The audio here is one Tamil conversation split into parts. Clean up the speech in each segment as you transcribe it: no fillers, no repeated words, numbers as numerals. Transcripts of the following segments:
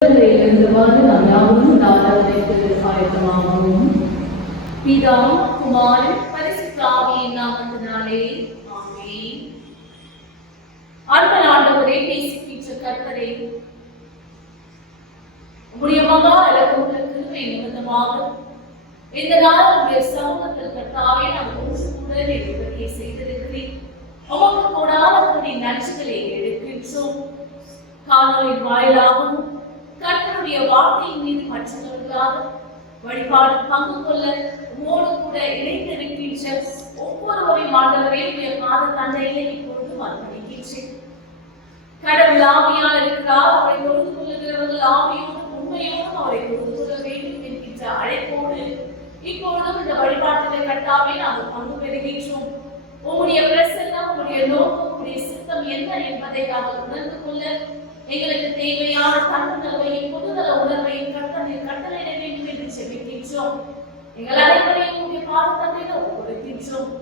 பிதா குமாரன் பரிசுத்த ஆவியின் நாமத்தினாலே ஆமென். அன்பு ஆண்டவரே, நேசிக்கின்ற கர்த்தரே, உம்முடைய மகா இரக்கமுள்ள கிருபை நிமித்தமாக இந்த நாள் உடைய சமூகத்தில் கர்த்தாவே நாம் ஒன்று கூட நிறைவேறிய செய்திருக்கிறேன். உமக்கு கூடாத நன்றிகளை எடுக்கின்றோம். காணொலியின் வாயிலாகவும் கர்த்தருடைய வார்த்தையின் மீது மற்றவர்களாக வழிபாடு பங்கு கொள்ள உமோடு கூட இணைந்திருக்கின்ற ஒவ்வொருவரையும் ஆண்டவரே உடைய பாத தந்தையிலே இப்பொழுது அர்ப்பணிக்கின்றேன். கடவுள் ஆவியால் இருக்கிறார். அவரை தொழுது கொள்ளுகிறவர்கள் ஆவியோடும் உண்மையோடும் அவரை தொழுது கொள்ள வேண்டும் என்கின்ற அழைப்போடு இப்பொழுதும் இந்த வழிபாட்டிலே கர்த்தாவே நாங்கள் பங்கு பெறுகின்றோம். உங்களுடைய பிரசன்னம், உங்களுடைய நோக்கம், உங்களுடைய சித்தம் என்ன என்பதை நாங்கள் உணர்ந்து கொள்ள எங்களுக்கு தேவையான தன்னுணர்வையும் பொதுநல உணர்வையும் கட்டளையிட வேண்டும் என்று செபிக்கின்றோம். எங்கள் அனைவரையும் உங்களுடைய பாதத்தந்தையில ஒப்புக்கொடுக்கின்றோம்.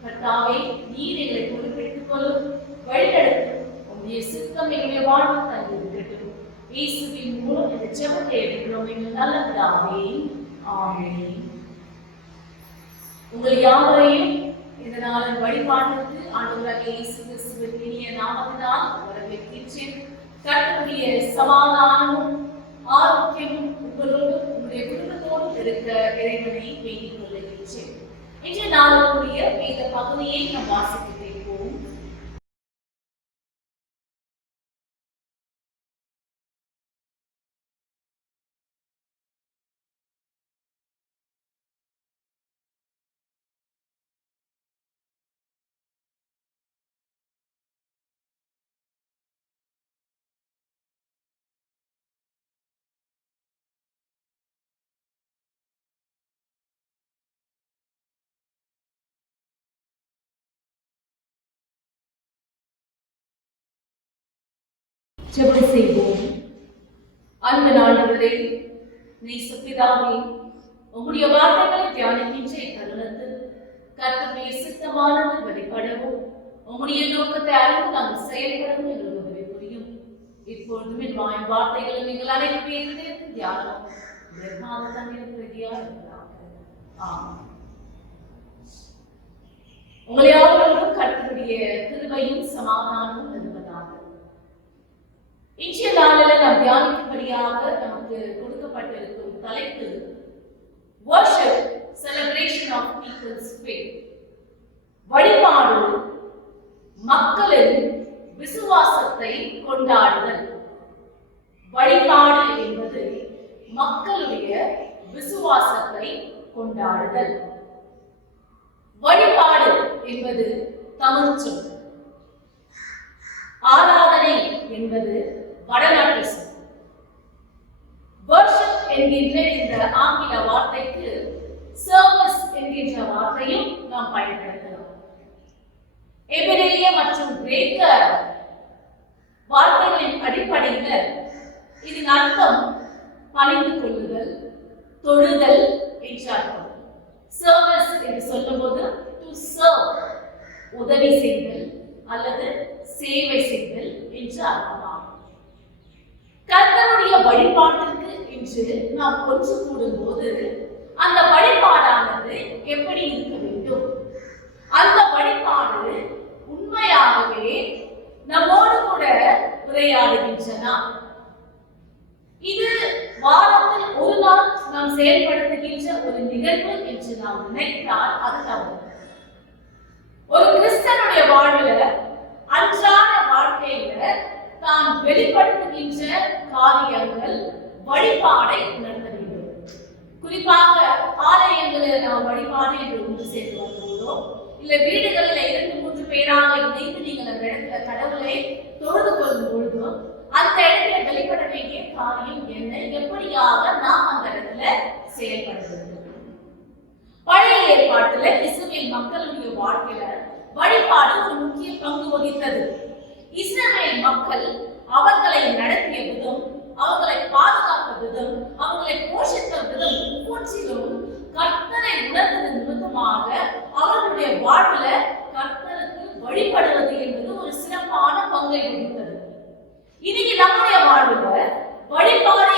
கர்த்தாவே, நீர் எங்களை பொறுப்பெடுத்துக் கொள்ளும், வழிநடத்தும். உங்களுடைய சித்தம் எங்களுடைய வாழ்வு தங்கியிருக்கட்டும். இயேசுவின் மூலம் இந்த ஜெபத்தை எடுக்கிறோம் எங்கள் நல்ல பிதாவே, ஆமென். உங்கள் யாவரையும் இந்த நாளின் வழிபாட்டிற்கு ஆண்டவராகிய இயேசு கிறிஸ்துவின் இனிய நாமத்தினால் வரவேற்கின்றேன். கர்த்தருடைய சமாதானமும் ஆரோக்கியமும் உங்களோடும் உங்களுடைய குடும்பத்தோடும் இருக்க இறைவனை வேண்டிக் கொள்ளுகின்றேன். இன்று நாளுக்குரிய வேத பகுதியை நாம் வாசித்து கேட்போம். ஜெபம் செய்வோம். அன்பு ஆண்டவரே, நேச பிதாவே, உம்முடைய வார்த்தைகளை தியானிக்கின்ற தருணத்தில் கர்த்தருடைய சித்தமானது வெளிப்படவும் உம்முடைய நோக்கத்தை அறிந்து நாங்கள் செயல்படவும் எங்களுக்கு உதவி புரியும். இப்பொழுதும் என் வார்த்தைகளும் எங்கள் அனைத்து பேருக்கு தியானம் உங்களை யாவரோடும் கர்த்தருடைய கிருபையும் சமாதானமும் இருப்பதாக. இன்றைய நாளில் நாம் தியானிக்கும்படியாக நமக்கு கொடுக்கப்பட்டிருக்கும் தலைப்பு worship, celebration of people's faith. வழிபாடு, மக்களின் விசுவாசத்தை கொண்டாடுதல். வழிபாடு என்பது மக்களுடைய விசுவாசத்தை கொண்டாடுதல். வழிபாடு என்பது தமிழ் சொல். ஆராதனை என்பது வடநாட்டு சொல். worship என்கின்ற இந்த ஆங்கில வார்த்தைக்கு சர்வீஸ் என்கின்ற வார்த்தையும் நாம் பயன்படுத்தலாம். எபிரேய மற்றும் கிரேக்க வார்த்தைகளின் அடிப்படையில் இதன் அர்த்தம் பணிந்து கொள்ளுதல், தொழுதல் என்ற அர்த்தம். சர்வீஸ் என்று சொல்லும்போது டு சர்வ், உதவி செய்தல் அல்லது சேவை செய்தல் என்று அர்த்தமாகும். கர்த்தருடைய வழிபாட்டிற்கு இன்று நாம் ஒன்று கூடும் போது அந்த வழிபாடானது எப்படி இருக்க வேண்டும்? அந்த வழிபாடு உண்மையாகவே நம்மோடு கூட உரையாடுகின்றன. இது வாரத்தில் ஒரு நாள் நாம் செயல்படுத்துகின்ற ஒரு நிகழ்வு என்று நாம் நினைத்தால் அது தவறு. ஒரு கிறிஸ்தனுடைய வாழ்வுல, அன்றாட வாழ்க்கையில தான் வெளிப்படுத்துகின்ற காரியங்கள் வழிபாடை உணர்த்த வேண்டும். குறிப்பாக ஆலயங்களில் நாம் வழிபாடு என்று ஒன்று சேர்ந்து வரும்போதோ, இல்ல வீடுகளில் 2-3 பேராக இணைந்து நீங்கள் அந்த இடத்துல கடவுளை தொழுது கொள்ளும் பொழுதோ, அந்த இடத்துல வெளிப்பட வேண்டிய காரியம் என்ன, எப்படியாக நாம் அந்த இடத்துல செயல்படுவது. பழைய ஏற்பாட்டுல இஸ்ரவேல் மக்களுடைய வாழ்க்கையில வழிபாடு ஒரு முக்கிய பங்கு வகித்தது. இஸ்ரவேல் மக்கள் அவர்களை நடத்திய விதம், அவர்களை பாதுகாத்த விதம், அவர்களை போஷித்த விதம் ஒவ்வொன்றிலும் கர்த்தரை உணர்ந்தது நிமித்தமாக அவர்களுடைய வாழ்வுல கர்த்தருக்கு வழிபடுவது என்பது ஒரு சிறப்பான பங்கை வகித்தது. இன்னைக்கு நம்முடைய வாழ்வுல வழிபாடு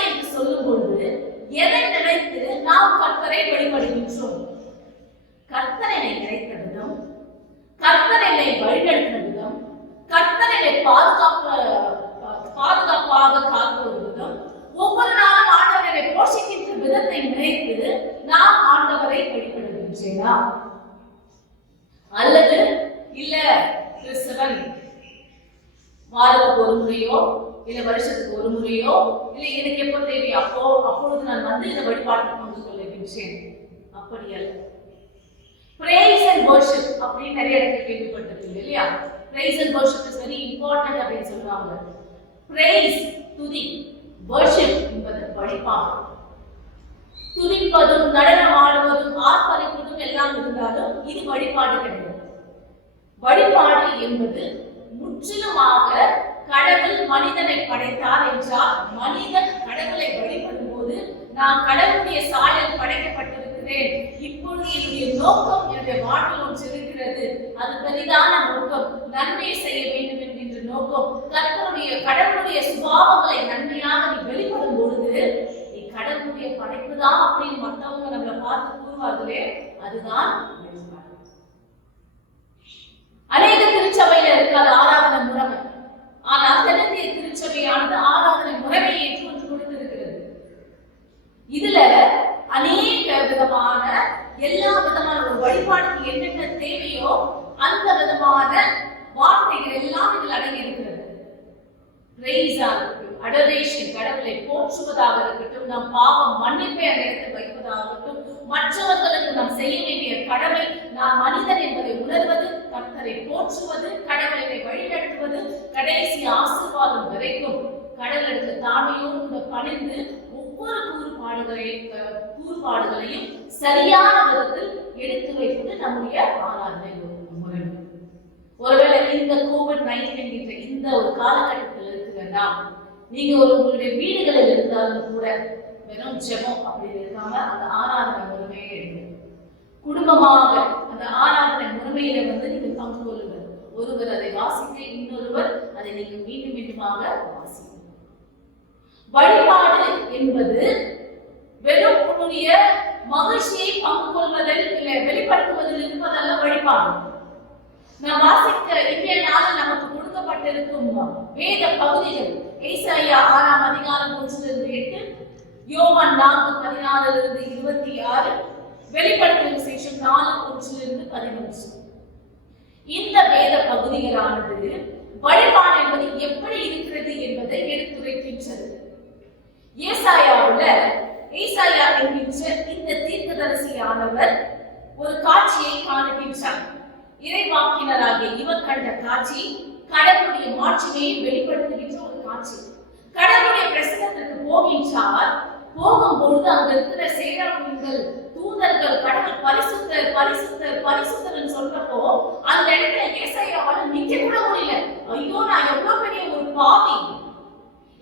நாம் கர்த்தரை வழிபடுகின்றோம். கர்த்தர் என்னை கிடைத்த விதம், கர்த்தர் என்னை வழிநடத்தின விதம், கர்த்தர் என்னை பாதுகாப்பாக காத்து ஒரு விதம், ஒவ்வொரு நாளும் ஆண்டவர் என்னை போஷிக்கின்ற விதத்தை நினைத்து நான் ஆண்டவரை வழிபடுகின்றேனா? அல்லது இல்ல கிறிஸ்தவன் வாரத்துக்கு ஒரு முறையோ இல்ல வருஷத்துக்கு ஒரு முறையோ இல்ல எனக்கு எப்போ தேவையோ அப்பொழுது நான் வந்து இந்த வழிபாட்டில் பங்கு கொள்ளுகின்றேன், அப்படி அல்ல. Praise and worship அப்படின்னு நிறைய இடத்துல கேள்விப்பட்டிருக்கீங்க இல்லையா? Praise and worship is very important அப்படின்னு சொல்றாங்க. Praise துதி, worship என்பது வழிபாடு. துதிப்பதும் நடனம் ஆடுவதும் ஆர்ப்பரிப்பதும் எல்லாம் இருந்தாலும் இது வழிபாடு கிடையாது. வழிபாடு என்பது முற்றிலுமாக கடவுள் மனிதனை படைத்தார் என்றால் மனிதன் கடவுளை வழிபடும் போது நான் கடவுளுடைய சாயல் படைக்கப்பட்டிருக்கிறேன், இப்பொழுது என்னுடைய நோக்கம் என்னுடைய வாழ்வில் ஒன்று இருக்கிறது, அது பெரிதான நோக்கம், நன்மை செய்ய வேண்டும் என்கின்ற நோக்கம், கடவுளுடைய சுபாவங்களை நன்மையாக நீ வெளிப்படும் பொழுது நீ கடவுளுடைய படைப்பு தான் அப்படின்னு மற்றவங்க நம்மளை பார்த்து கூறுவார்களே, அதுதான் அநேக திருச்சபையில இருக்காது ஆராதனை முறைமை. ஆனால் தென்னிந்திய திருச்சபையானது ஆராதனை முறைமையை ஏற்றுக்கொண்டு கொடுத்திருக்கிறது. இதுல அநேக விதமான எல்லா விதமான ஒரு வழிபாடுக்கு என்னென்ன தேவையோ அந்த விதமான வார்த்தைகள் எல்லாம் இதில் அடங்கி இருக்கிறது. அடரேஷன், கடவுளை போற்றுவதாக இருக்கட்டும், நம் பாவம் மன்னிப்பை அந்த இடத்தில் வைப்பதாகட்டும், மற்றவர்களுக்கு நாம் செய்ய வேண்டிய கடமை, நாம் மனிதன் என்பதை உணர்வது, கர்த்தரை போற்றுவது, கடவுளை வழிநடத்துவது, கடைசி ஆசீர்வாதம் வரைக்கும் கடவுளுக்கு தாழ்மையோடு பணிந்து ஒவ்வொரு கூறுபாடுகளையும் சரியான விதத்தில் எடுத்து வைப்பது நம்முடைய ஆராதனை முறை. ஒருவேளை இந்த கோவிட்-19 என்கின்ற இந்த ஒரு காலகட்டத்தில் இருக்கிறதா, நீங்க உங்களுடைய வீடுகளில் இருந்தாலும் கூட வெறும் ஜெபம் அப்படி இருக்காம அந்த ஆராதனை முறைமையை எடுங்க. குடும்பமாக அந்த ஆராதனை முறைமையில வந்து நீங்க பங்கு கொள்ளுங்கள். ஒருவர் அதை வாசிக்க, இன்னொருவர் அதை நீங்க மீண்டும் மீண்டுமாக வாசிக்க. வழிபாடு என்பது வெறும் உன்னுடைய மகிழ்ச்சியை பங்கு கொள்வதில் இல்லை வெளிப்படுத்துவதில் இருப்பதல்ல வழிபாடு. நாம் வாசிக்க இன்றைய நாளில் நமக்கு கொடுக்கப்பட்டிருக்கும் வேத பகுதிகள் ஏசாயா 6ஆம் அதிகாரம் 1-8, யோவான் 4:16-26, வெளிப்படுத்தின விசேஷம் 4:1-11. இந்த வேத பகுதிகளானது வழிபாடு என்பது எப்படி இருக்கிறது என்பதை எடுத்துரைக்கின்றது. ஏசாயா என்கின்ற இந்த தீர்க்கதரிசியானவர் ஒரு காட்சியை காணுகின்றார். இறைவாக்கினராகிய இவர் கண்ட காட்சி கடவுளுடைய மாட்சிமையை வெளிப்படுத்துகின்ற ஒரு காட்சி. கடவுளுடைய பிரசன்னத்திற்கு போகின்றார். போகும்பொழுது அங்க இருக்கிற சேராபீன்கள், தூதர்கள் கடவுள் பரிசுத்தர் பரிசுத்தர் பரிசுத்தர் சொல்றப்போ அந்த இடத்துல ஏசாயாவால நிக்க கூட முடியல. ஐயோ, நான் எவ்வளவு பெரிய ஒரு பாவி,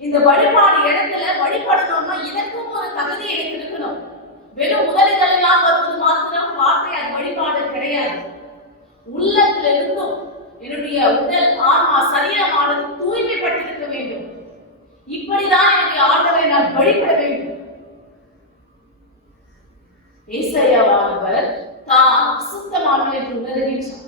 இந்த வழிபாடு இடத்துல வழிபடணும்னா இதற்கும் ஒரு தகுதி எனக்கு இருக்கணும். வெறும் உதவிகளெல்லாம் வருவது மாத்திரம் வார்த்தை அது வழிபாடு கிடையாது. உள்ளத்திலிருந்தும் என்னுடைய உடல் ஆன்மா சரீரமானது தூய்மைப்பட்டிருக்க வேண்டும். இப்படிதான் என்னுடைய ஆண்டவரை நான் வழிபட வேண்டும். ஏசாயாவானவர் தான் அசுத்தமானவர் என்று உணர்கின்றார்.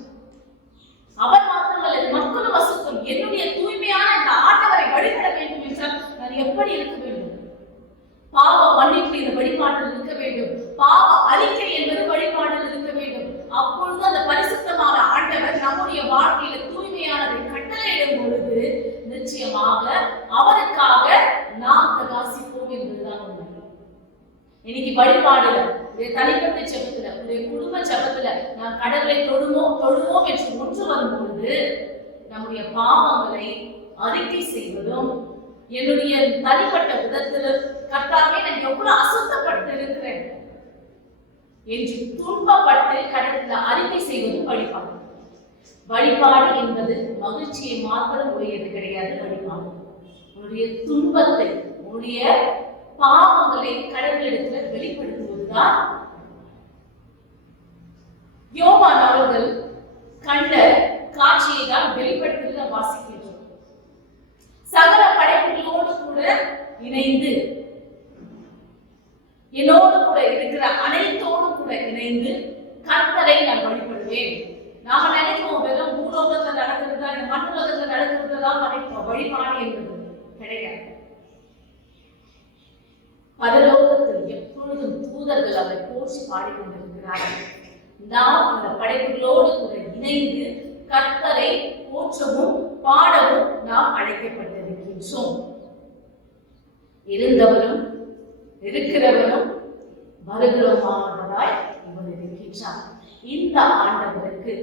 அவர் மாத்திரமல்ல, மக்களும் அசுத்தம். என்னுடைய தூய்மையான இந்த ஆண்டவரை வழிபட வேண்டும் என்றால் நான் எப்படி இருக்க வேண்டும்? பாவ மன்னிப்பு இந்த வழிபாட்டில் இருக்க வேண்டும். பாவ அறிக்கை என்பது வழிபாட்டில் இருக்க வேண்டும். அப்பொழுது அந்த பரிசுத்தமான ஆண்டவர் நம்முடைய வாழ்க்கையில தூய்மையானதை கட்டளையிடும் பொழுது நிச்சயமாக அவருக்காக நாம் பிரகாசிப்போம் என்பதுதான் உண்மை. இன்னைக்கு வழிபாடுல, தனிப்பட்ட ஜெபத்துல, குடும்ப ஜெபத்துல நாம் கடவுளை தொழுவோம் என்று ஒன்று வரும் பொழுது நம்முடைய பாவங்களை அறிக்கை செய்வதும், என்னுடைய தனிப்பட்ட விதத்தில் கர்த்தாவே நான் எவ்வளவு அசுத்தப்பட்டு இருக்கிறேன் என்று துன்பப்பட்டு கடவுளை அறிக்கை செய்வதும் வழிபாடு. வழிபாடு என்பது மகிழ்ச்சியை மாத்திரம் உடையது கிடையாது. வழிபாடு உன்னுடைய துன்பத்தை, உன்னுடைய பாவங்களை கடவுளிடத்தில் வெளிப்படுத்துவதுதான். யோவான் அவர்கள் கண்ட காட்சியை தான் வெளிப்படுத்துவதை வாசிக்கின்றோம். சகல படைப்புகளோடு கூட இணைந்து என்னோடு கூட இருக்கிற அனைத்தோடும் கூட இணைந்து கர்த்தரை நான் வழிபடுவேன். நாம நினைக்கிறோம் வெறும் பூலோகத்துல நடக்கிறதா, இந்த மண்ணுலகத்துல நடக்கிறதுதான் வழிபாடு என்பது கிடையாது. பரலோகத்தில் எப்பொழுதும் தூதர்கள் அவரை போற்றி பாடிக்கொண்டிருக்கிறார்கள். நாம் அந்த படைப்புகளோடு கூட இணைந்து கர்த்தரை போற்றவும் பாடவும் நாம் அழைக்கப்பட்டிருக்கின்றோம். இருந்தவரும் இருக்கிறவரும் வருகிறவராய் இவர் இருக்கின்றார். இந்த ஆண்டவருக்கு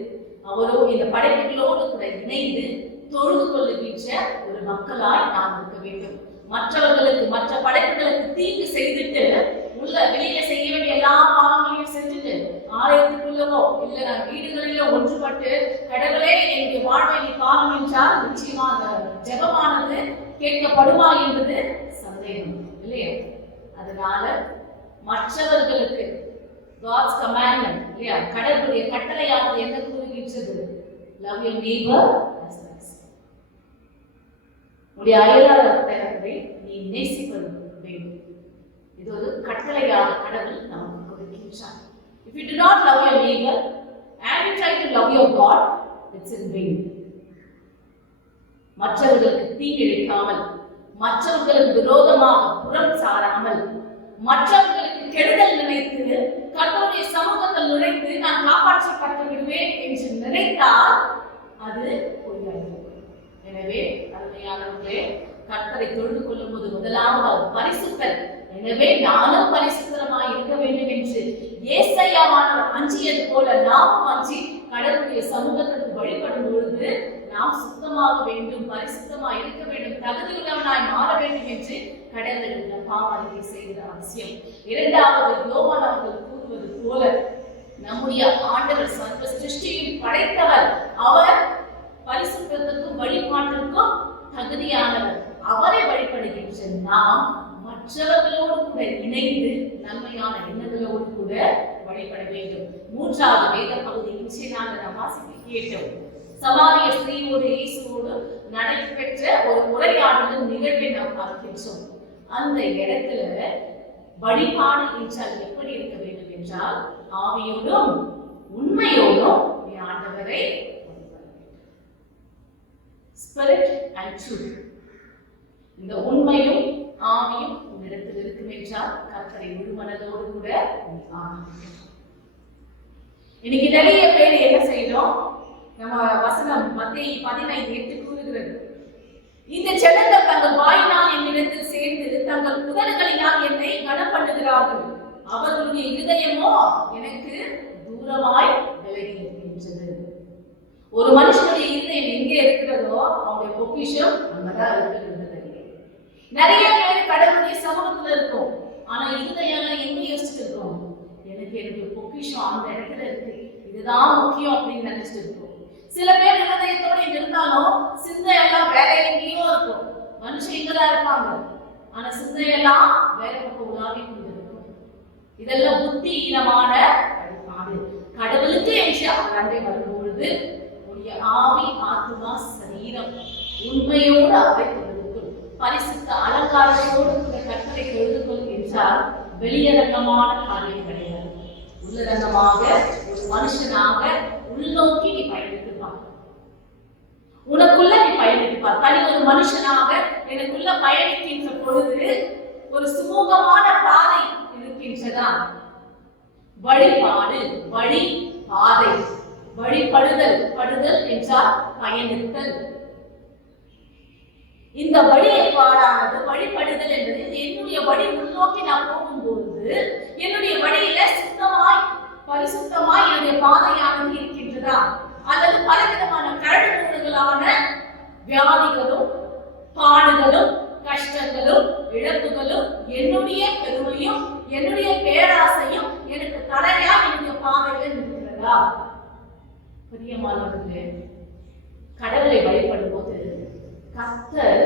அவரோ இந்த படைப்புகளோடு கூட இணைந்து தொழுது கொள்ளுகின்ற ஒரு மக்களாய் நாம் இருக்க வேண்டும். மற்றவர்களுக்கு மற்ற படைப்புகளுக்கு தீங்கு செய்துட்டு உள்ள வெளியே செய்ய வேண்டிய எல்லா பாவங்களையும் செஞ்சுட்டு ஆலயத்துக்குள்ளவோ இல்ல வீடுகளிலோ ஒன்றுபட்டு கடவுளே என்னுடைய வாழ்வை நீ காணும் என்றால் நிச்சயமாக ஜெபமானது கேட்கப்படுமா என்பது சந்தேகம் இல்லையா? அதனால மற்றவர்களுக்கு God's commandment இல்லையா, கடவுளுடைய கட்டளையானது என்ன கூறுகின்றது? Love your neighbor as thyself. உடைய அயலாரை நீ நேசிப்பது வேண்டும். இது ஒரு கட்டளையாக கடவுள் நமக்கு கொடுக்கின்றார். If you do not love your neighbor and you try to love your God, it's in vain. மற்றவர்களுக்கு தீங்கிழைக்காமல், மற்றவர்களுக்கு விரோதமாக புறம் சாராமல், மற்றவர்களுக்கு கெடுதல் நினைத்து கர்த்தருடைய சமூகத்தில் நுழைந்து நான் காப்பாற்றப்பட்டு விடுவேன் என்று நினைத்தால் அது பொய்யாகும். எனவே அருமையானவர்களே, கர்த்தரை தொழுது கொள்ளும் போது முதலாவது பரிசுத்தர். எனவே நானும் பரிசுத்தரமாய் இருக்க வேண்டும் என்று ஏசாயாவானவர் அஞ்சியது போல நாமும் அஞ்சி கடவுளுடைய சமூகத்திற்கு வழிபடும் பொழுது நாம் சுத்தமாக வேண்டும், பரிசுத்தமாய் இருக்க வேண்டும், தகுதியுள்ளவனாய் மாற வேண்டும் என்று கடவுள் பாவனை செய்வது அவசியம். இரண்டாவது, யோவான் அவர்கள் கூறுவது போல நம்முடைய ஆண்டவர் சர்வ சிருஷ்டியில் படைத்தவர். அவர் பரிசுத்தத்திற்கும் வழிபாட்டிற்கும் தகுதியானவர். அவரை வழிபடுகின்ற நாம் மற்றவர்களோடு கூட இணைந்து நன்மையான எண்ணங்களோடு கூட வழிபட வேண்டும். மூன்றாவது வேத பகுதி இன்றைய நாம் வாசிக்க கேட்டோம். சமாரிய ஸ்திரீயோடு இயேசுவோடு நடைபெற்ற ஒரு உரையாடல் நிகழ்வை நாம் பார்க்கின்றோம். அந்த இடத்துல வழிபாடு என்றால் எப்படி இருக்க வேண்டும் என்றால் ஆவியோடும் உண்மையோடும் ஆண்டவரை ஸ்பிரிட் அண்ட் ட்ரூத். இந்த உண்மையும் ஆவியும் உன்னிடத்தில் இருக்கும் என்றால் கர்த்தரை முழுமனதோடு கூட இன்னைக்கு நிறைய பேர் என்ன செய்யறோம்? நம்ம வசனம் மத்தேயு 15:8 கூறுகிறது, இந்த ஜனங்கள் தங்கள் வாயினால் என்னிடத்தில் சேர்ந்து தங்கள் உதடுகளினால் என்னை கனம் பண்ணுகிறார்கள், அவர்களுடைய இருதயமோ எனக்கு தூரமாய் விலகி இருக்கின்றது. ஒரு மனுஷனுடைய இருதயம் எங்கே இருக்கிறதோ அவனுடைய பொக்கிஷம் அங்கதான் இருக்கிறது. நிறைய பேர் கடவுளுடைய சமூகத்துல இருக்கும், ஆனா இருதயம் எங்க யோசிச்சுட்டு இருக்கோம்? எனக்கு என்னுடைய பொக்கிஷம் அந்த இடத்துல இருக்கு, இதுதான் முக்கியம் அப்படின்னு நினைச்சிட்டு இருக்கோம். சில பேர் இருதயத்தோட இங்க இருந்தாலும் சிந்தையெல்லாம் வேற எங்கேயோ இருக்கும். மனுஷன் இங்கதான் இருப்பாங்க, ஆனா சிந்தையெல்லாம் வேற பக்கம் உலாவி கொண்டிருக்கும். இதெல்லாம் புத்தி ஈனமான வழிபாடு. கடவுளுக்கு என்று அங்கே வரும்பொழுது உடைய ஆவி ஆத்மா சரீரம் உண்மையோடு அவரை தொழுதுகொள், பரிசுத்த அலங்காரத்தோடு கர்த்தரை தொழுதுகொள் என்றால் வெளியரங்கமான காரியம் கிடையாது. உள்ளரங்கமாக ஒரு மனுஷனாக உள்நோக்கி நீ பயணித்துப்பார், உனக்குள்ள நீ பயணித்துப்பார். தனி ஒரு மனுஷனாக எனக்குள்ள பயணிக்கின்ற பொழுது ஒரு சுமூகமான பாதை இருக்கின்றதா? வழிபாடு, வழி பாதை, வழிபடுதல், படுதல் என்றால் பயணித்தல். இந்த வழிபாடானது வழிபடுதல் என்பது என்னுடைய வழி முன்னோக்கி நான் போகும்போது என்னுடைய வழியில சுத்தமாய் பரிசுத்தமாய் என்னுடைய பாதையானது இருக்கின்றதா? அல்லது பலவிதமான கரடுமுரடுகளான வியாதிகளும் பாடுகளும் கஷ்டங்களும் இழப்புகளும் என்னுடைய பெருமையும் என்னுடைய பேராசையும் எனக்கு தடையா என்னுடைய பாதைகள் இருக்கிறதா? பிரியமானவர்களே, கடவுளை வழிபடும் போது கர்த்தர்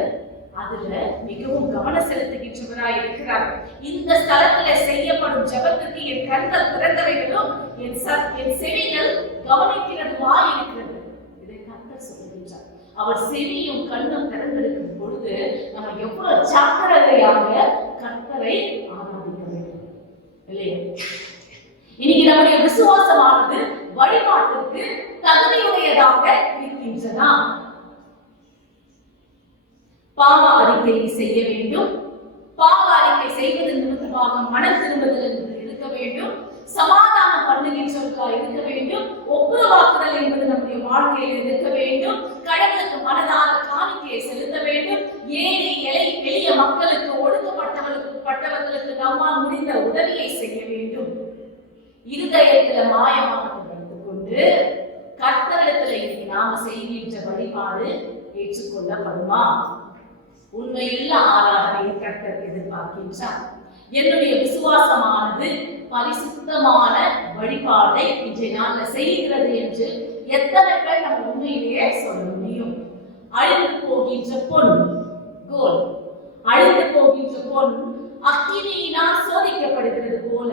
அதுல மிகவும் கவனம் செலுத்துகின்றவராய் இருக்கிறார். இந்த ஸ்தலத்துல செய்யப்படும் ஜெபத்துக்கு என் கண்கள் திறந்தவைகளும் என் செவிகள் கவனிக்கிறதுமா இருக்கிறது. இதை கர்த்தர் சொல்லுகின்றார். அவர் செவியும் கண்ணும் திறந்திருக்கும் பொழுது நம்ம எவ்வளவு ஜாக்கிரதையாக கர்த்தரை ஆராதிக்க வேண்டும். இல்லையா? இன்னைக்கு நம்முடைய விசுவாசமானது வழிபாட்டிற்கு தகுதியுடையதாக இருக்கின்றதா? பாவ அறிக்கை செய்ய வேண்டும். பாவ அறிக்கை செய்வது நிமித்தமாக மன திரும்புதல் என்பது இருக்க வேண்டும். சமாதானம் பண்ணுகின்றவர்களாக இருக்க வேண்டும். ஒப்புரவாக்குதல் என்பது நம்முடைய வாழ்க்கையில் இருக்க வேண்டும். கடவுளுக்கு மனதார காணிக்கையை செலுத்த வேண்டும். ஏழை எளிய மக்களுக்கு, ஒடுக்கப்பட்டவர்களுக்கு நம்மால் முடிந்த உதவியை செய்ய வேண்டும். இருதயத்துல மாயமானத்தை வைத்துக் கொண்டு கர்த்தரிடத்துல இன்னைக்கு நாம செய்கின்ற வழிபாடு ஏற்றுக்கொள்ளப்படுமா? உண்மையுள்ள ஆராதனையை கர்த்தர் எதிர்பார்க்கின்றார். என்னுடைய விசுவாசமானது பரிசுத்தமான வழிபாட்டை இன்றைய நாள்ல செய்கிறது என்று எத்தனை பேர் நம்ம உண்மையிலேயே சொல்ல முடியும்? அழிந்து போகின்ற பொன், கோல், அழிந்து போகின்ற பொன் அக்கினியினால் சோதிக்கப்படுகிறது போல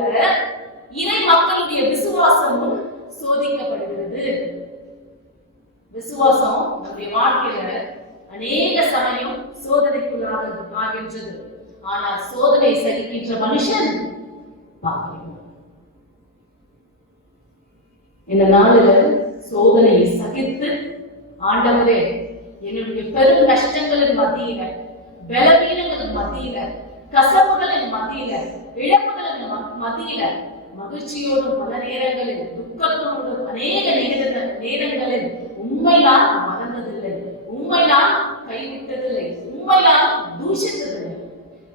இறை மக்களுடைய விசுவாசமும் சோதிக்கப்படுகிறது. விசுவாசம் நம்முடைய வாழ்க்கையில அநேக சமயம் சோதனைக்குள்ளாகின்றது. ஆனால் சோதனை சகிக்கின்ற மனுஷன் பாக்கியம். இந்த நாளில் சோதனையை சகித்து, ஆண்டவரே என்னுடைய பெரும் கஷ்டங்களின் மத்தியில, பலவீனங்களின் மத்தியில, கசப்புகளின் மத்தியில, இழப்புகளின் மத்தியில மகிழ்ச்சியோடும் பல நேரங்களில், துக்கத்தோடும் அநேக நேரங்களில் உண்மையால் மறந்ததில்லை, உண்மையால் கைவிட்டதில்லை, உண்மையால் தூஷித்ததில்லை.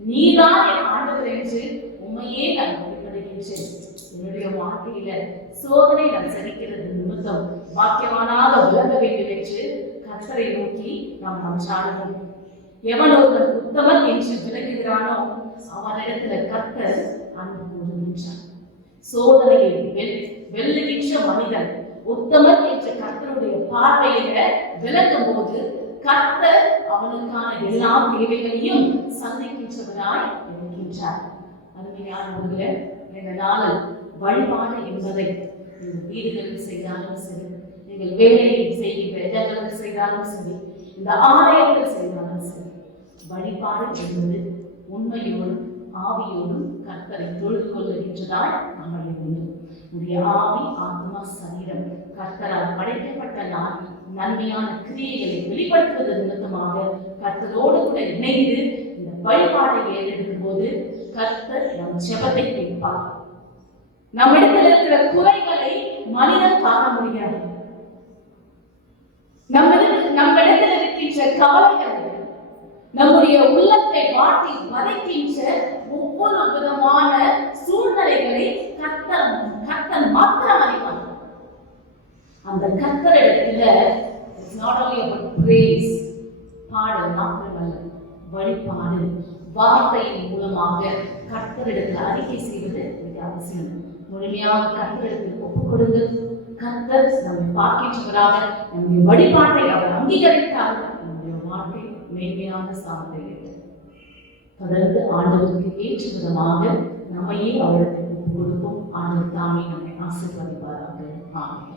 நீதான் என் ஆண்டவர் என்று உண்மையே நான் வழிபடுகின்றேன். என்னுடைய வாழ்க்கையில சோதனை நான் சகிக்கிறது நிமித்தம் வாக்கியவானாக விளங்க வேண்டும் என்று கர்த்தரை நோக்கி நாம் சாடுவோம். எவன் ஒருவன் உத்தமன் என்று விளங்குகிறானோ அவனிடத்துல கர்த்தர் அன்பு கூறுகின்றார். சோதனையை வெல்லுகின்ற மனிதன் உத்தமன் என்ற கர்த்தருடைய பார்வையில விளக்கும் போது கர்த்தர் அவனுக்கான எல்லா தேவைகளையும் சந்திக்கின்றவராய் இருக்கின்றார். அருமையானவர்களே, இந்த நாளில் வழிபாடு என்பதை நீங்கள் வீடுகளில் செய்தாலும் சரி, நீங்கள் வேலையை செய்கின்ற இடங்களில் செய்தாலும் சரி, இந்த ஆலயத்தில் செய்தாலும் சரி, வழிபாடு என்பது உண்மையோடும் ஆவியோடும் கர்த்தரை தொழுது கொள்ளுகின்றதாய் அமைய வேண்டும். உடைய ஆவி, ஆத்மா, சரீரம் கர்த்தரால் படைக்கப்பட்ட நாள் நன்மையான கிரியைகளை வெளிப்படுத்துவது நிமித்தமாக கர்த்தரோடு கூட இணைந்து இந்த வழிபாடை ஏறெடுக்கும் போது கர்த்தர் நம் ஜெபத்தை கேட்பார். நம்மிடத்தில் இருக்கிற குறைகளை மனிதன் காண முடியாது. நம்மிடத்தில் இருக்கின்ற கவலைகள், நம்முடைய உள்ளத்தை வாட்டி வதைக்கின்ற ஒவ்வொரு விதமான சூழ்நிலைகளை கர்த்தர் மாத்திரம் அறிவார். அந்த கர்த்தரிடத்துல it's not only about praise, பாடல் மாத்திரமல்ல, வழிபாடு, வார்த்தையின் மூலமாக கர்த்தரிடத்தில் அறிக்கை செய்வது மிக அவசியம். முழுமையாக கர்த்தரிடத்தில் ஒப்புக் கொடுங்கள். கர்த்தர் நம்மை பார்க்கின்றவராக நம்முடைய வழிபாட்டை அவர் அங்கீகரித்தார். நம்முடைய வாழ்க்கை மேன்மையான சாதனை தொடர்ந்து ஆண்டவருக்கு ஏற்ற விதமாக நம்மையே அவரிடத்தில் ஒப்புக் கொடுப்போம். ஆண்டவர் தாமே நம்மை ஆசீர்வதிப்பாராக. ஆமென்.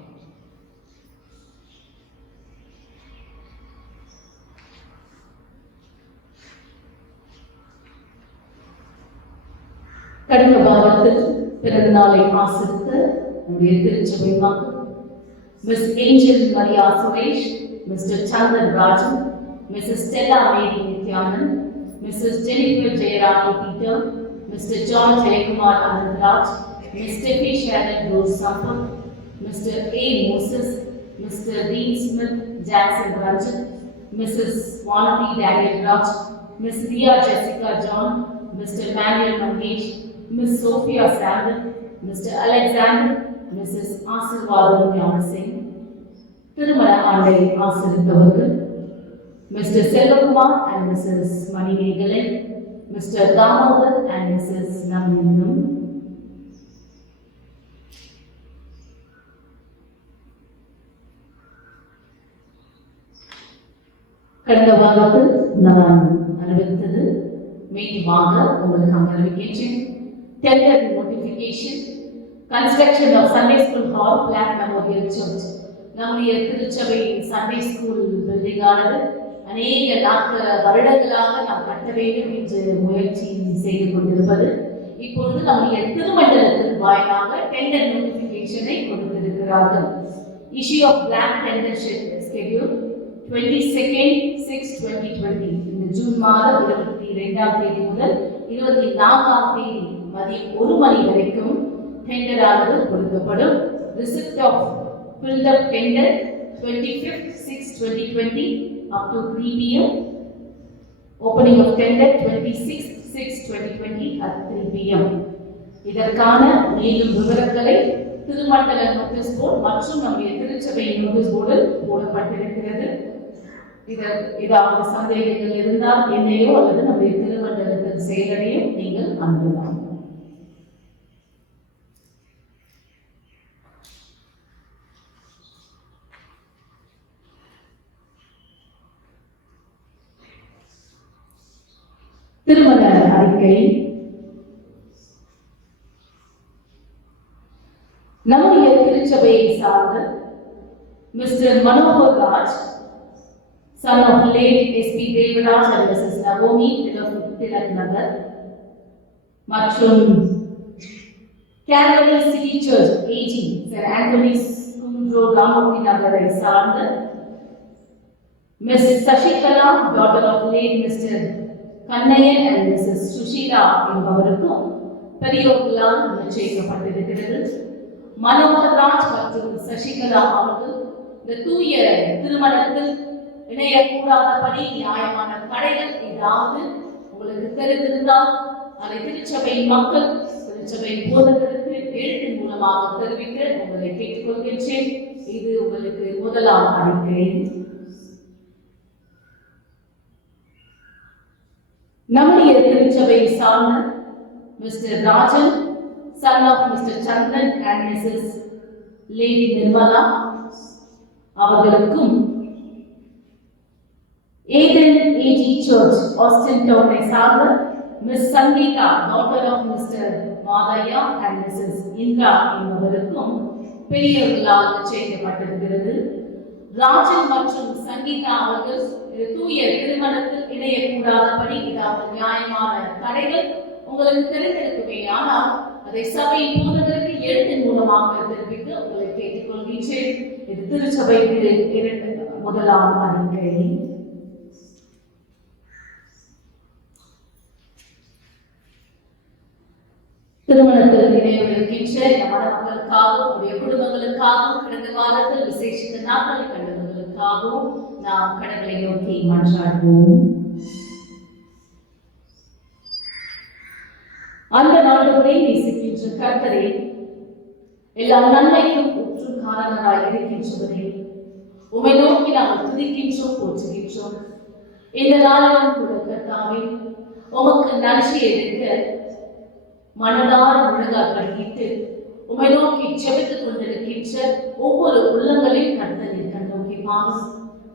கடந்த வாரத்தில் பிறந்த நாளை ஆசிரித்த நம்முடைய திருச்சபை மக்கள் Miss Angel Maria Suresh, Mr Chandan Rajan, Mrs Stella Mary Nithyanand, Mrs Jennifer Jayarani Peter, Mr John Jayakumar Anandaraj, Miss Steffi Sharon Rose Sampath, Mr A Moses, Mr Reen Smith Jackson Ranjan, Mrs Vanathi Daniel Raj, Miss Riya Jessica John, Mr Manuel Mangesh, Miss Sophia Samuel, Mr. Alexander, Mrs. Asirvadam Gnana Singh, திருமண ஆண்டை ஆசிரித்தவர்கள் Mr. Selvakumar and Mrs. Manimegalen, Mr. Damodar and Mrs. Naminam. கடந்த வாரத்தில் நான் அறிவித்தது மீண்டுமாக உங்களுக்கு அறிவிக்கின்றேன். Tender notification, construction of Sunday School Hall, Black Memorial Church. நம்முடைய திருச்சபையின் சண்டே ஸ்கூல் பில்டிங் ஆனது அநேக வருடங்களாக நாம் கட்ட வேண்டும் என்று முயற்சி செய்து கொண்டிருப்பது இப்பொழுது நம்முடைய திருமண்டலத்தின் வாயிலாக டெண்டர் நோட்டிபிகேஷனை கொடுத்திருக்கிறார்கள். Issue of blank tender schedule 22nd 6/2020 இந்த ஜூன் மாதம் 22ஆம் தேதி முதல் 24ஆம் தேதி மதியம் 1 மணி வரைக்கும் டெண்டர் ஆனது கொடுக்கப்படும். Receipt of filled up tender 25th 6/2020 up to 3 p.m. Opening of tender 26th 6/2020 at 3 p.m. இதற்கான மேலும் விவரங்களை திருமண்டல நோட்டீஸ் போர்டு மற்றும் நம்முடைய திருச்சபை நோட்டீஸ் போர்டில் போடப்பட்டிருக்கிறது. ஏதாவது சந்தேகங்கள் இருந்தால் என்னையோ அல்லது நம்முடைய திருமண்டலத்தின் செயலரையும் நீங்கள் அணுகலாம். திருமண அறிக்கை. நம்முடைய திருச்சபையை சார்ந்த mister Manohar Raj, son of late S.P. Devaraj and Mrs. Nagomi Tilak Nagar, மற்றும் Calvary City Church AG St. Anthony's Kundro Ramurthy நகரை சார்ந்த Miss Sashikala, daughter of late Mr. Kannayan and Mrs. Sushila என்பவருக்கும் பெரியோர்களால் நிச்சயிக்கப்பட்டிருக்கிறது. மனோகர் ராஜ் மற்றும் சசிகலா அவர்கள் இந்த தூய திருமணத்தில் இணையக்கூடாதபடி நியாயமான தடைகள் ஏதாவது உங்களுக்கு தெரிந்திருந்தால் அதை திருச்சபை மக்கள், திருச்சபை போதகருக்கு எழுத்தின் மூலமாக தெரிவிக்க உங்களை கேட்டுக்கொள்கின்றேன். இது உங்களுக்கு முதலாம் அறிக்கை. நம்முடைய திருச்சபை சார்ந்த mister Rajan, son of Mr. Chandran and Mrs. Lady Nirmala அவர்களுக்கும் Eden AG Church Austin Town சார்ந்த Miss Sangeeta, daughter of Mr. Madaya and Mrs. Indra என்பவருக்கும் பெரியவர்களால் நிச்சயிக்கப்பட்டிருக்கிறது. ராஜன் மற்றும் சங்கீதா அவர்கள் தூய திருமணத்தில் இணையக்கூடாதபடி ஏதாவது நியாயமான தடைகள் உங்களுக்கு தெரிந்திருக்குமே, ஆனால் அதை சபை போதகருக்கு எழுத்தின் மூலமாக தெரிவித்து உங்களை கேட்டுக்கொள்கின்றேன். இது திருச்சபைக்கு முதலாம் அறிக்கை. திருமணத்தில் இணையவிருக்கின்ற மணமக்களுக்காகவும் அவருடைய குடும்பங்களுக்காகவும் கடந்த காலத்தில் விசேஷித்த நாட்களை கண்டவர்களுக்காகவும் நாம் கடவுளை நோக்கி மன்றாடுவோம். அந்த நாடுகளை நேசிக்கின்ற கர்த்தரே, எல்லா நன்மைக்கும் ஊற்றும் காரணராய் இருக்கின்றவரே, உம்மை நோக்கி நாங்கள் துதிக்கின்றோம், போற்றுகின்றோம். இந்த நாளிலும் கூட கர்த்தாவே, உமக்கு நன்றி எடுக்க மனதார முழங்கால்களிட்டு உம்மை நோக்கி ஜெபித்துக் கொண்டிருக்கின்ற ஒவ்வொரு உள்ளங்களையும் கர்த்தரின் கண்ணோக்கி பாரும்.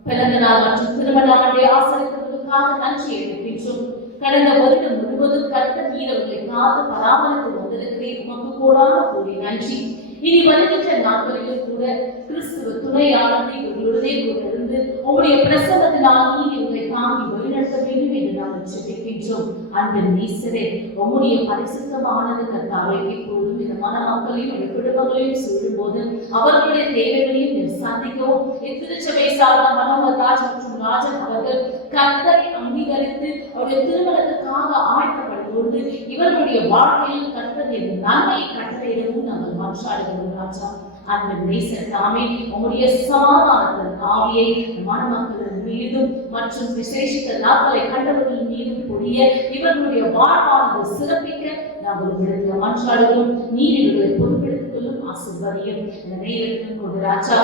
பிறந்த நாள் மற்றும் திருமண ஆண்டை ஆசரித்தவர்களுக்காக நன்றி எடுக்கின்றோம். கடந்த வருடம் முழுவதும் கர்த்தர் நீரவர்களை காத்து பராமரித்து வந்திருக்கிறேன். உமக்கு கூடான கூடி நன்றி. இனி வருகின்ற நாட்களிலும் கூட கிறிஸ்துவ துணையானது இவர்களுடனே கூட இருந்து உங்களுடைய பிரசவத்தினால் நீர் இவர்களை தாங்கி வழிநடத்த வேண்டும் என்று நாங்கள் ஜெபிக்கின்றோம். அன்பின் நேசரே, உங்களுடைய பரிசுத்தமானது கர்த்தாவே எப்பொழுதும் இந்த மணமக்களையும் குடும்பங்களையும் சொல்லும் போது அவர்களுடைய தேவைகளையும் நீர் சந்திக்கவும் இத்திருச்சபை சார்ந்த மனோகர் ராஜ் மற்றும் ராஜன் அவர்கள் கர்த்தரை அங்கீகரித்து அவருடைய திருமணத்திற்காக ஆழ்த்தப்படும் பொழுது இவர்களுடைய வாழ்க்கையில் கர்த்தரின் நன்மையை கட்டளையிடவும் நாங்கள் மன்றாடுகிறோம். ராஜா, அன்பின் நேசர் தாமே உங்களுடைய சமாதானத்தின் ஆவியை மணமக்களின் மீதும் மற்றும் விசேஷித்த நாட்களை கண்டவர்கள் மீதும் கூடிய இவர்களுடைய வாழ்வானது சிறப்பிக்க நாங்கள் உங்களுக்கு மன்றாடுகிறோம். நீர் இவர்களை பொறுப்பெடுத்துக் கொள்ளும் ஆசீர்வதியும். இந்த நேரத்திலும் கொண்டு ராஜா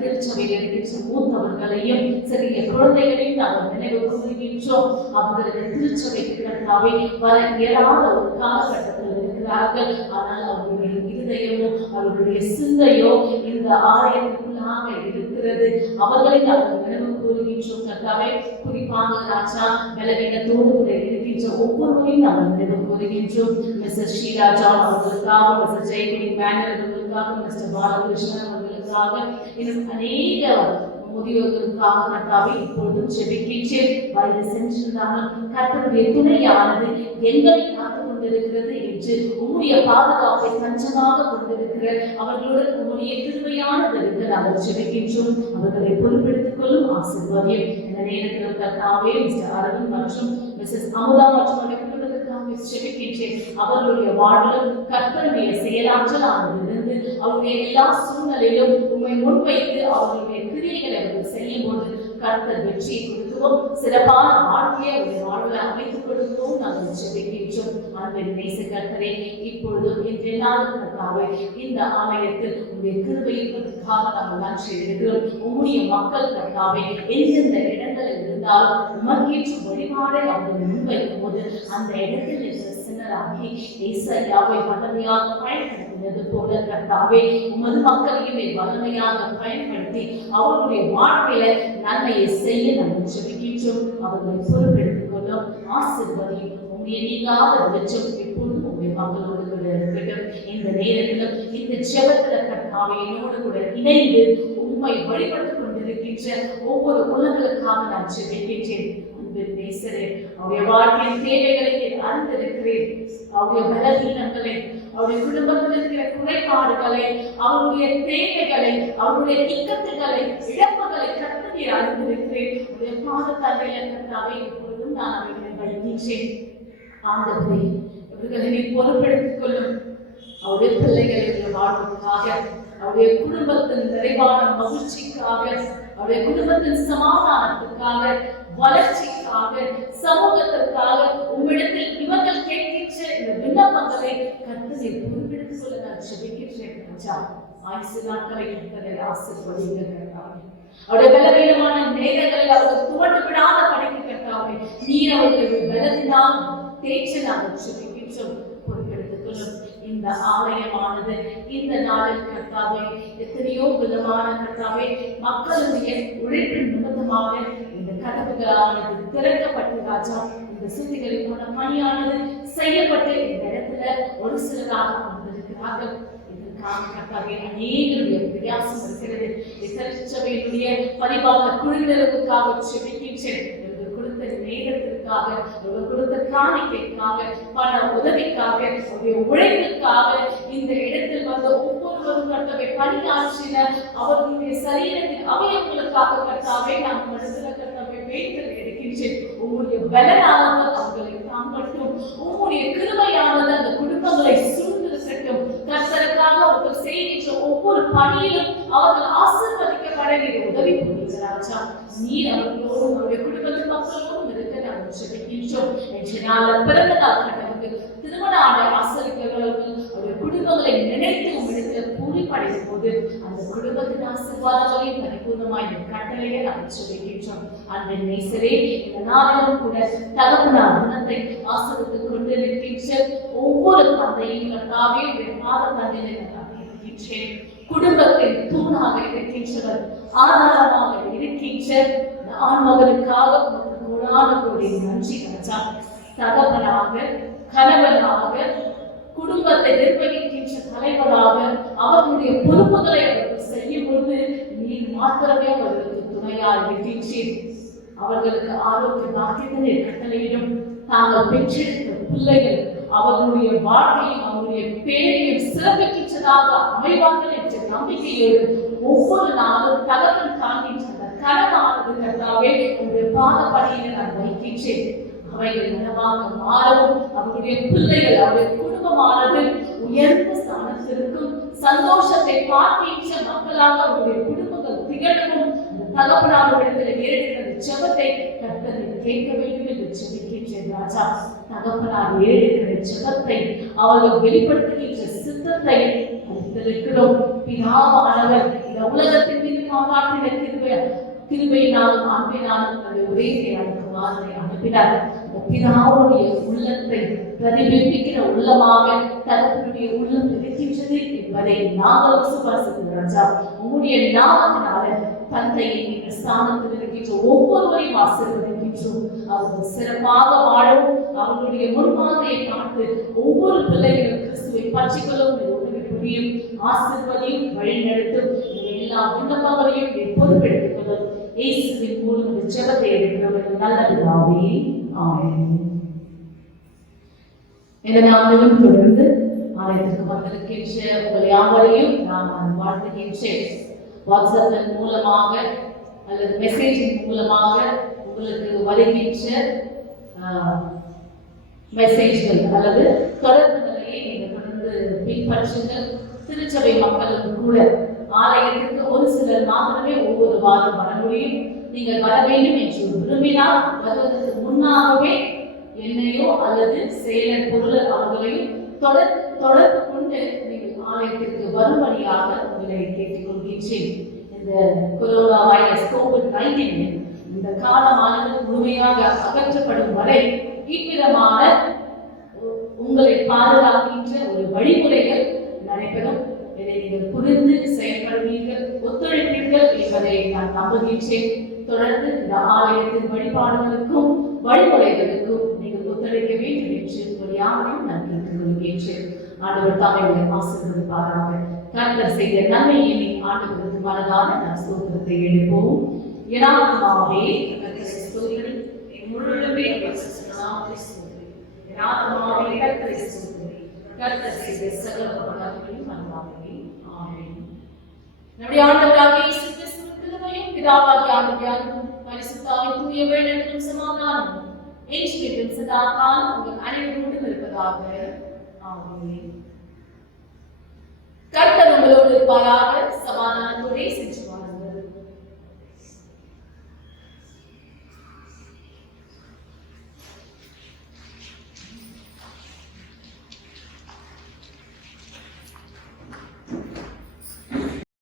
திருச்சபையில் இருக்கின்ற மூத்தவர்களையும் சிறிய குழந்தைகளையும் நாங்கள் நினைவு கூறுகின்றோம். அவர்களுடைய திருச்சபைக்கு கர்த்தாவே வர இயலாத ஒரு காலகட்டத்தில் இருக்கிறார்கள். ஆனால் அவர்களுடைய இருதயமும் அவர்களுடைய சிந்தையோ இந்த ஆலயத்துக்குள்ளாக இருக்கிறது. அவர்களை நாங்கள் நினைவு கூறுகின்றோம். கர்த்தாவே, குறிப்பாக ராஜா பலவீனத்தோடு கூட இருக்கின்ற ஒவ்வொருவரையும் நாங்கள் நினைவு கூறுகின்றோம். மிஸ்டர் ஷீலா ஜான் அவர்களுக்காக, மிஸ்டர் ஜெயகுடி மேனர் அவர்களுக்காக, மிஸ்டர் பாலகிருஷ்ணன் அவர்களுக்காக, இன்னும் அநேக முதியோர்களுக்காக கர்த்தாவே இப்பொழுதும் ஜெபிக்கின்றேன். வயது சென்றிருந்தாலும் கர்த்தருடைய துணையானது எங்களை காத்துக்கொண்டு கொண்டிருக்கிறது என்று உம்முடைய பாதுகாப்பை தஞ்சமாக கொண்டிருக்கிற அவர்களுடன் உம்முடைய கிருபையானது இருக்க நாங்கள் ஜெபிக்கின்றோம். அவர்களை பொறுப்பெடுத்துக் கொள்ளும் ஆசீர்வாதம். இந்த நேரத்தில் கர்த்தாவே மிஸ்டர் அரவிந்த் மற்றும் மிஸ்ஸஸ் அமுதா மற்றும் ஜெபிக்கின்றேன். அவர்களுடைய வாழ்விலும் கர்த்தருடைய செயலாற்றலானது இருந்து அவருடைய எல்லா சூழ்நிலையிலும் உம்மை முன்வைத்து அவர்களுடைய கிரியைகளை அவர்கள் செய்யும் போது கர்த்தர் வெற்றியை கொடுக்கவும் சிறப்பான வாழ்க்கையை அவருடைய வாழ்வில் அமைத்துக் கொடுக்கவும் நாங்கள் ஜெபிக்கின்றோம். அன்பின் நேச கர்த்தரே, இப்பொழுதும் இன்றைய கர்த்தாவே இந்த ஆலயத்தில் உங்களுடைய கிருபைக்காக நாங்கள் நன்றி எடுக்கிறோம். உம்முடைய மக்கள் கர்த்தாவே எந்தெந்த இடங்களில் இருந்தாலும் உமக்கேற்ற வழிபாடை அவர்கள் முன்வைக்கும் போது அந்த இடத்தில் இருக்கிற சின்னராகி ஏசாயாவை வல்லமையாக பயன்படுத்தினது போல கர்த்தாவே உமது மக்களையுமே வல்லமையாக பயன்படுத்தி அவர்களுடைய வாழ்க்கையில நன்மையை செய்ய நாங்கள் ஜெபிக்கின்றோம். அவர்களை பொறுப்பெடுத்துக் கொள்ளும் ஆசீர்வதியும். உங்களுடைய நீங்காத வெளிச்சம் எப்பொழுதும் உங்களுடைய மக்களோடு கூட இருக்கட்டும். இந்த நேரத்திலும் இந்த ஜெபத்துல கர்த்தாவே என்னோடு கூட இணைந்து உம்மை வழிபட்டுக் கொண்டிருக்கின்ற ஒவ்வொரு உள்ளங்களுக்காக நான் ஜெபிக்கின்றேன். அவருடைய வாழ்க்கையின் தேவைகளை அறிந்திருக்கிறேன். அவருடைய பலவீனங்களை, அவருடைய குடும்பத்தில் இருக்கிற குறைபாடுகளை, அவருடைய தேவைகளை, அவருடைய இக்கட்டுகளை, இழப்புகளை கர்த்தர் அறிந்திருக்கிறேன். அவருடைய பாதத்தலையில கர்த்தாவே இப்பொழுதும் நான் அவர்களை வைக்கின்றேன். ஆண்டவரே, இவர்களை பொறுப்பெடுத்துக் கொள்ளும். அவருடைய பிள்ளைகளுடைய வாழ்வுக்காக, அவருடைய குடும்பத்தின் நிறைவான மகிழ்ச்சிக்காக, அவருடைய குடும்பத்தின் சமாதானத்துக்காக, வளர்ச்சிக்காக, சமூகத்திற்காக உம்மிடத்தில் இவர்கள் கேட்கின்ற இந்த விண்ணப்பங்களை கர்த்தரை பொறுப்பெடுத்துக் கொள்ள நான் ஜெபிக்கின்றேன். ராஜா, ஆயுசு நாட்களை கர்த்தரை ஆசீர்வதிங்க. அவருடைய பலவீனமான நேரங்களில் அவர்கள் துவண்டு விடாத படிக்க கர்த்தாவே நீர் அவர்களுடைய பலத்தினால் தேய்ச்சி நாங்கள் ஜெபிக்கின்றோம். பொறுப்பெடுத்துக் கொள்ளும். இந்த ஆலயமானது இந்த நாளில் கர்த்தாவே எத்தனையோ விதமான கர்த்தாவே மக்களுடைய உழைப்பின் நிமித்தமாக இந்த கதவுகளானது திறக்கப்பட்டு ராஜா இந்த சுத்திகரிப்பான பணியானது செய்யப்பட்டு இந்த இடத்துல ஒரு சிலராக வந்திருக்கிறார்கள். இதற்காக கர்த்தாவே அநேகருடைய பிரயாசம் இருக்கிறது. திருச்சபையினுடைய பரிபாலன குழுவினருக்காக ஜெபிக்கின்றேன். கொடுத்த நேரத்திற்காக, கொடுத்த காணிக்கைக்காக, பண உதவிக்காக, உழைப்புக்காக இந்த இடத்தில் வந்த ஒவ்வொருவரும் கர்த்தாவே பணியாற்றின அவர்களுடைய சரீரத்தின் அவயவங்களுக்காக கர்த்தாவே நாம் மனதில் கர்த்தாவே வேண்டுதல் எடுக்கின்றேன். உங்களுடைய பலனானது அவர்களை தாங்கட்டும். உங்களுடைய கிருபையானது அந்த குடும்பங்களை சூழ்ந்திருக்கட்டும். கர்த்தருக்காக அவர்கள் செய்கின்ற ஒவ்வொரு பணியிலும் அவர்கள் ஆசீர்வதிக்கப்பட நீர் உதவி புரிகிறாரா. நீர் அவர்களோடும் அவருடைய குடும்பத்தின் மக்களோடும் இருக்க நாங்கள் ஜெபிக்கின்றோம். இன்றைய நாள் பிறந்த நாள் கடவுளுக்கு திருமண ஆண்டை ஆசிரியர்கள் அவருடைய குடும்பங்களை நினைத்து உங்களிடத்தில் பூரிப்படையும் போது அந்த குடும்பத்தின் ஆசீர்வாதங்களையும் பரிபூர்ணமாய் கட்டளையை நாங்கள் ஜெபிக்கின்றோம். அந்த நேசரே இந்த நாளிலும் கூட தகப்பனார் குணத்தை ஆசிரியத்துக் கொண்டிருக்கின்ற ஒவ்வொரு தந்தையும் கர்த்தாவே பாத தந்தையை இருக்கின்றேன். குடும்பத்தின் தூணாக இருக்கின்றவர், ஆதாரமாக இருக்கின்ற ஆண்மகனுக்காக கோடான நன்றி ராஜா. தகவலாக, கணவனாக, குடும்பத்தை நிர்வகிக்கின்ற தலைவராக அவர்களுடைய பொறுப்புகளை அவர்கள் செய்யும் பொழுது நீ மாத்திரமே அவர்களுக்கு துணையாக இருக்கின்றேன். அவர்களுக்கு ஆரோக்கிய பாக்கியத்தினை கட்டளையிடும். தாங்கள் பெற்றெடுத்த பிள்ளைகள் அவர்களுடைய வாழ்க்கையும் அவருடைய பேரையும் சிறப்பிக்கின்றதாக அமைவார்கள் என்ற நம்பிக்கையோடு ஒவ்வொரு நாளும் தகவல் காண்கின்ற கனவானது கர்த்தாவே உங்களுடைய பாதப்படியில் நான் வைக்கின்றேன். அவைகள் நனவாக மாறவும் அவருடைய பிள்ளைகள் அவருடைய குடும்பமானது உயர்ந்த ஸ்தானத்திற்கும் சந்தோஷத்தை பார்க்கின்ற மக்களாக அவருடைய குடும்பங்கள் திகழவும் தகப்பனாரிடத்தில் ஏறுகிற ஜெபத்தை கர்த்தர் கேட்க வேண்டும் என்று ஜெபிக்கின்றேன் ராஜா. தகப்பனார் ஏறுகிற ஜெபத்தை அவர்கள் வெளிப்படுத்துகின்ற சித்தத்தை அறிந்திருக்கிறோம். பிதாவானவர் இந்த உலகத்தின் மீது காப்பாற்றின கிருபையினாலும் அன்பினாலும் ஒரே வார்த்தை அனுப்பினார். பிதாவுடைய உள்ளத்தை பிரதிபிம்பிக்கிற உள்ளமாக தகப்பனுடைய உள்ளம் இருக்கின்றது என்பதை நாங்கள் விசுவாசிக்கிறோம் ராஜா. உங்களுடைய நாமத்தினால தந்தையை இந்த ஸ்தானத்தில் இருக்கின்ற ஒவ்வொருவரையும் ஆசீர்வதிக்கின்றோம். அவர்கள் சிறப்பாக வாழவும் அவர்களுடைய முன்மாதிரியை பார்த்து ஒவ்வொரு பிள்ளைகளும் கிறிஸ்துவை பற்றிக்கொள்ளும் உதவி புரியும், ஆசீர்வதியும், வழிநடத்தும். எல்லா விண்ணப்பங்களையும் பொறுப்பெடுத்துக் கொள்ளும். இயேசுவின் மூலம் ஜெபத்தை எடுக்கிறோம் நல்ல பிதாவே. ஆமென். இந்த நாளிலும் தொடர்ந்து ஆலயத்திற்கு வந்திருக்கின்ற உங்கள் யாவரையும் நான் வாழ்த்துகின்றேன். வாட்ஸ்அப்பின் மூலமாக அல்லது மெசேஜின் மூலமாக உங்களுக்கு வருகின்ற மெசேஜ்கள் அல்லது தொடர்பு நிலையை நீங்கள் தொடர்ந்து பின்பற்றுங்கள். திருச்சபை மக்களும் கூட ஆலயத்திற்கு ஒரு சிலர் மாத்திரமே ஒவ்வொரு வாரம் வர முடியும். நீங்கள் வர வேண்டும் என்று விரும்பினால் வருவதற்கு முன்னாகவே என்னையோ அல்லது செயலர் பொருள் அவர்களையும் தொடர்பு கொண்டு நீங்கள் ஆலயத்திற்கு வரும்படியாக உங்களை கேட்டுக்கொள்கின்றேன். இந்த கொரோனா வைரஸ் COVID-19 இந்த காலமானது முழுமையாக அகற்றப்படும் வரை இவ்விதமான உங்களை பாதுகாக்கின்ற ஒரு வழிமுறைகள் நடைபெறும். இதை நீங்கள் புரிந்து செயல்படுவீர்கள், ஒத்துழைப்பீர்கள் என்பதை நான் நம்புகின்றேன். தொடர்ந்து இந்த ஆலயத்தின் வழிபாடுகளுக்கும் வழிமுறைகளுக்கும் நீங்கள் ஒத்துழைக்க வேண்டும் என்று உங்கள் யாரையும் நான் கேட்டுக்கொள்கின்றேன். ஆண்டவர் தாமே ஆசீர்வதிப்பாராக. கர்த்தர் செய்த நன்மையை ஆண்டவருக்கு மனதான நான் ஸ்தோத்திரத்தை எடுப்போம். எனாத்மாவே கர்த்தரை ஸ்தோத்திரி, முழுமே நாமத்தை ஸ்தோத்திரி. எனாத்மாவே கர்த்தரை ஸ்தோத்திரி, கர்த்தர் செய்த சகல உபகாரங்களையும் மறவாதே. ஆமென். நம்முடைய ஆண்டவராகிய இயேசு கிறிஸ்துவின் கிருபையும் பிதாவாகிய ஆண்டவராகிய பரிசுத்த ஆவியின் தூய வழிநடத்தலும் சமாதானமும் என்றென்றும் சதா காலம் உங்கள் அனைவரோடும் இருப்பதாக. ஆமென். கர்த்தர் உங்களோடு இருப்பாராக. சமாதானத்தோடே சென்று